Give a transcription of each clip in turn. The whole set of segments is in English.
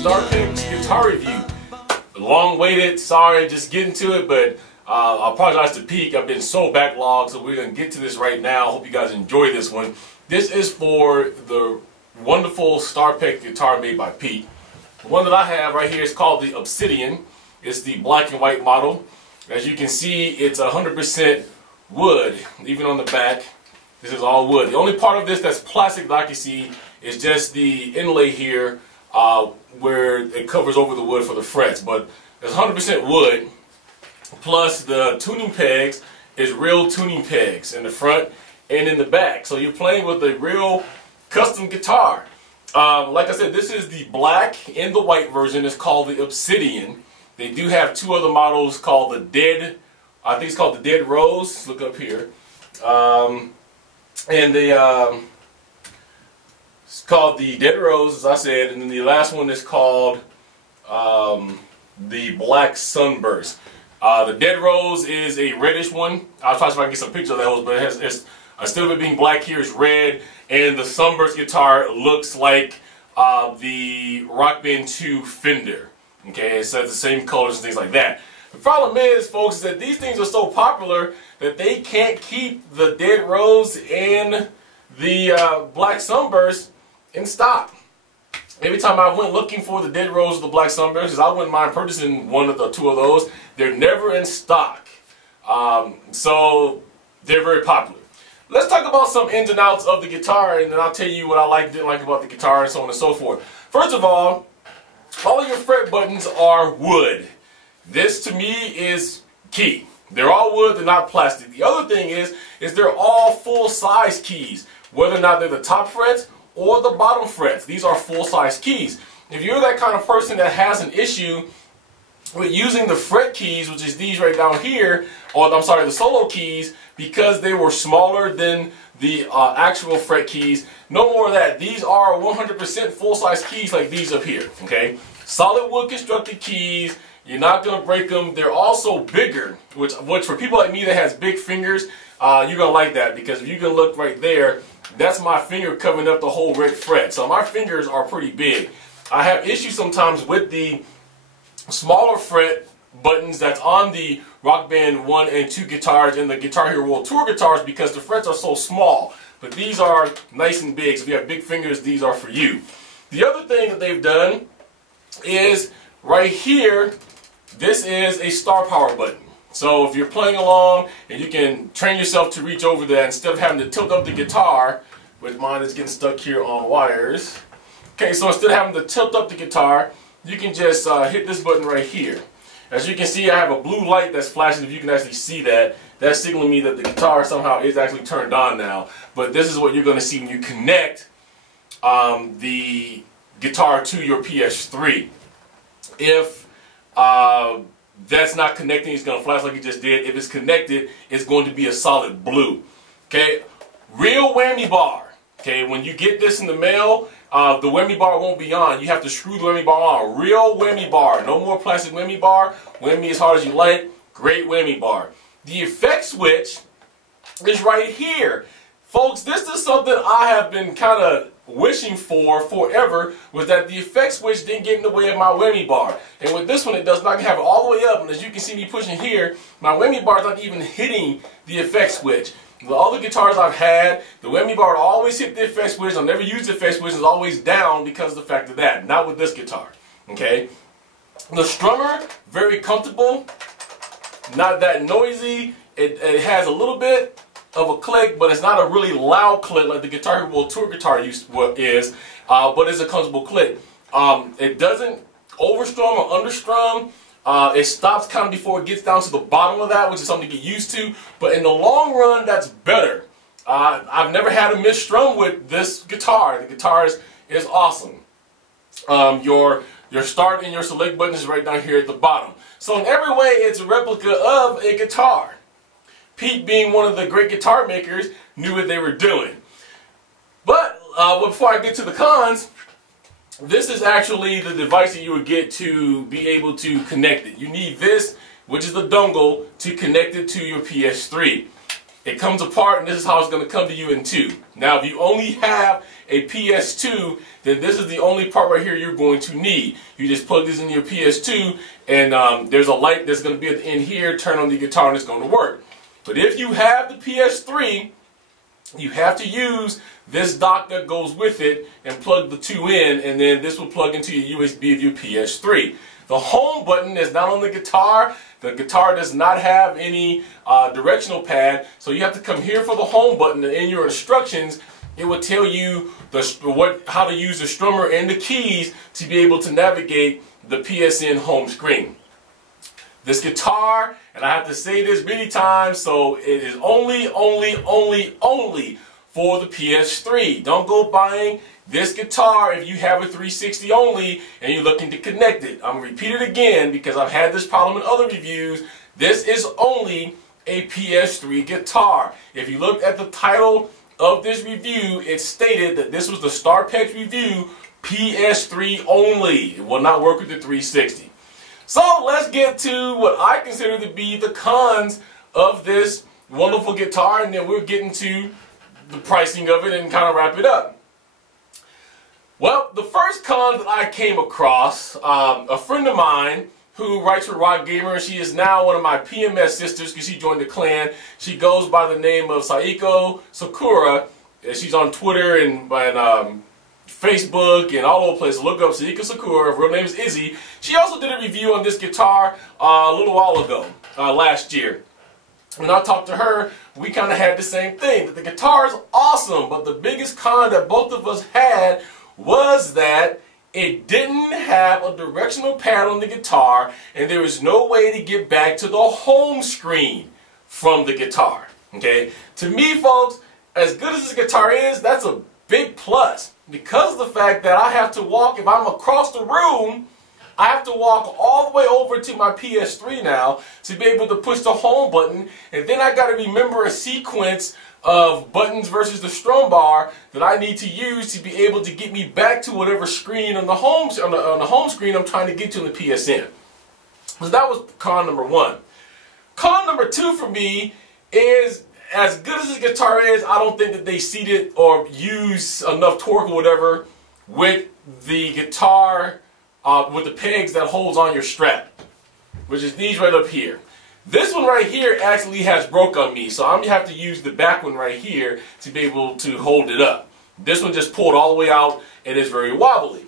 STARPEXXXX guitar review. Long waited, sorry, just getting to it, but I apologize to Peak. I've been so backlogged, so we're going to get to this right now. Hope you guys enjoy this one. This is for the wonderful STARPEXXXX guitar made by Peak. The one that I have right here is called the Obsidian. It's the black and white model. As you can see, it's 100% wood, even on the back. This is all wood. The only part of this that's plastic that I can see is just the inlay here where it covers over the wood for the frets. But it's 100% wood, plus the tuning pegs is real tuning pegs in the front and in the back. So you're playing with a real custom guitar. Like I said, this is the black and the white version. It's called the Obsidian. They do have two other models called the Dead, I think it's called the Dead Rose. Look up here. And it's called the Dead Rose, as I said, and then the last one is called the Black Sunburst. The Dead Rose is a reddish one. I'll try to see if I can get some pictures of those, but it's instead of it being black here, it's red, and the Sunburst guitar looks like the Rock Band 2 Fender. Okay, it's the same colors and things like that. The problem is, folks, is that these things are so popular that they can't keep the Dead Rose and the Black Sunburst in stock. Every time I went looking for the Dead Rose or the Black Sunburst, because I wouldn't mind purchasing one of the two of those, they're never in stock. So they're very popular. Let's talk about some ins and outs of the guitar, and then I'll tell you what I like, didn't like about the guitar, and so on and so forth. First of all of your fret buttons are wood. This, to me, is key. They're all wood, they're not plastic. The other thing is they're all full-size keys, whether or not they're the top frets or the bottom frets. These are full-size keys. If you're that kind of person that has an issue with using the fret keys, which is these right down here, or I'm sorry, the solo keys, because they were smaller than the actual fret keys, no more of that. These are 100% full-size keys like these up here, okay? Solid wood constructed keys. You're not going to break them. They're also bigger, which for people like me that has big fingers, you're going to like that, because if you can look right there, that's my finger covering up the whole red fret. So my fingers are pretty big. I have issues sometimes with the smaller fret buttons that's on the Rock Band 1 and 2 guitars and the Guitar Hero World Tour guitars, because the frets are so small. But these are nice and big, so if you have big fingers, these are for you. The other thing that they've done is right here, this is a star power button. So if you're playing along and you can train yourself to reach over there instead of having to tilt up the guitar, which mine is getting stuck here on wires. Okay, so instead of having to tilt up the guitar, you can just hit this button right here. As you can see, I have a blue light that's flashing. If you can actually see that, that's signaling me that the guitar somehow is actually turned on now. But this is what you're going to see when you connect the guitar to your PS3. If that's not connecting, it's going to flash like it just did. If it's connected, it's going to be a solid blue. Okay, real whammy bar. Okay, when you get this in the mail, the whammy bar won't be on. You have to screw the whammy bar on. Real whammy bar. No more plastic whammy bar. Whammy as hard as you like. Great whammy bar. The effect switch is right here. Folks, this is something I have been kind of wishing for forever, was that the effect switch didn't get in the way of my whammy bar. And with this one, it does not have it all the way up. And as you can see me pushing here, my whammy bar is not even hitting the effect switch. The other guitars I've had, the whammy bar would always hit the effect switch. I've never used the effect switch. It's always down because of the fact of that. Not with this guitar. Okay. The strummer, very comfortable. Not that noisy. It has a little bit of a click, but it's not a really loud click like the Guitar Hero World Tour guitar is, but it's a comfortable click. It doesn't overstrum or understrum. It stops kind of before it gets down to the bottom of that, which is something to get used to. But in the long run, that's better. I've never had a misstrum with this guitar. The guitar is awesome. Your start and your select button is right down here at the bottom. So in every way, it's a replica of a guitar. Peak, being one of the great guitar makers, knew what they were doing. But before I get to the cons, this is actually the device that you would get to be able to connect it. You need this, which is the dongle, to connect it to your PS3. It comes apart, and this is how it's going to come to you in two. Now, if you only have a PS2, then this is the only part right here you're going to need. You just plug this in your PS2, and there's a light that's going to be at the end here, turn on the guitar, and it's going to work. But if you have the PS3, you have to use this dock that goes with it and plug the two in, and then this will plug into your USB of your PS3. The home button is not on the guitar. The guitar does not have any directional pad, so you have to come here for the home button, and in your instructions, it will tell you how to use the strummer and the keys to be able to navigate the PSN home screen. This guitar, and I have to say this many times, so it is only for the PS3. Don't go buying this guitar if you have a 360 only and you're looking to connect it. I'm going to repeat it again because I've had this problem in other reviews. This is only a PS3 guitar. If you look at the title of this review, it stated that this was the STARPEXXXX review, PS3 only. It will not work with the 360. So let's get to what I consider to be the cons of this wonderful guitar, and then we'll get into the pricing of it and kind of wrap it up. Well, the first con that I came across, a friend of mine who writes for Rock Gamer, and she is now one of my PMS sisters because she joined the clan. She goes by the name of Saiko Sakura. She's on Twitter and Facebook and all over the place. Look up Saiko Sakura. Her real name is Izzy. She also did a review on this guitar a little while ago, last year. When I talked to her, we kind of had the same thing, that the guitar is awesome, but the biggest con that both of us had was that it didn't have a directional pad on the guitar, and there was no way to get back to the home screen from the guitar. Okay? To me, folks, as good as this guitar is, that's a big plus. Because of the fact that I have to walk, if I'm across the room, I have to walk all the way over to my PS3 now to be able to push the home button, and then I got to remember a sequence of buttons versus the strum bar that I need to use to be able to get me back to whatever screen on the home screen I'm trying to get to in the PSN. So that was con number one. Con number two for me is, as good as this guitar is, I don't think that they seated or use enough torque or whatever with the guitar, with the pegs that holds on your strap, which is these right up here. This one right here actually has broke on me, so I'm going to have to use the back one right here to be able to hold it up. This one just pulled all the way out and is very wobbly.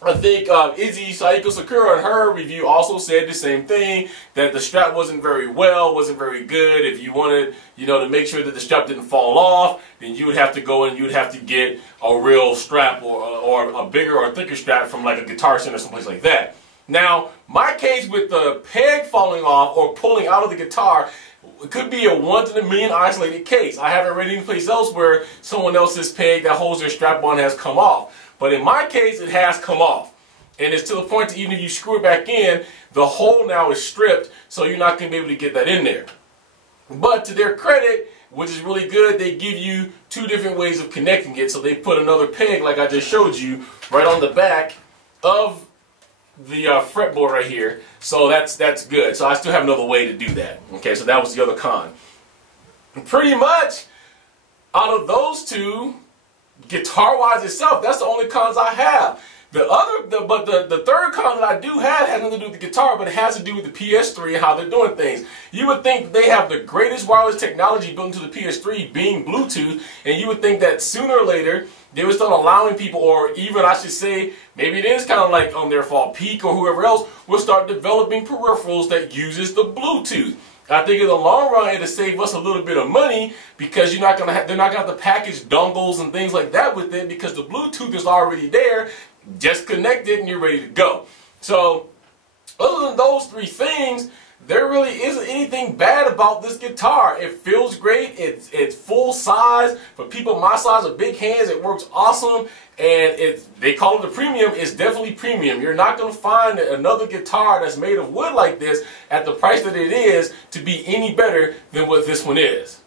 I think Izzy Saiko Sakura in her review also said the same thing, that the strap wasn't very good. If you wanted, to make sure that the strap didn't fall off, then you would have to go and you would have to get a real strap or a bigger or thicker strap from like a Guitar Center or someplace like that. Now, my case with the peg falling off or pulling out of the guitar, it could be a once in a million isolated case. I haven't read any place else where someone else's peg that holds their strap on has come off. But in my case, it has come off. And it's to the point that even if you screw it back in, the hole now is stripped, so you're not going to be able to get that in there. But to their credit, which is really good, they give you two different ways of connecting it. So they put another peg, like I just showed you, right on the back of the fretboard right here. So that's good. So I still have another way to do that. Okay, so that was the other con. And pretty much, out of those two, guitar-wise itself, that's the only cons I have. The third con that I do have has nothing to do with the guitar, but it has to do with the PS3 and how they're doing things. You would think they have the greatest wireless technology built into the PS3, being Bluetooth, and you would think that sooner or later they would start allowing people, or even I should say, maybe it is kind of like on their fault, Peak or whoever else will start developing peripherals that uses the Bluetooth. I think in the long run it'll save us a little bit of money, because they're not gonna have to package dongles and things like that with it, because the Bluetooth is already there. Just connect it and you're ready to go. So other than those three things, there really isn't anything bad about this guitar. It feels great. It's full size. For people my size with big hands, it works awesome. And they call it a premium. It's definitely premium. You're not going to find another guitar that's made of wood like this at the price that it is to be any better than what this one is.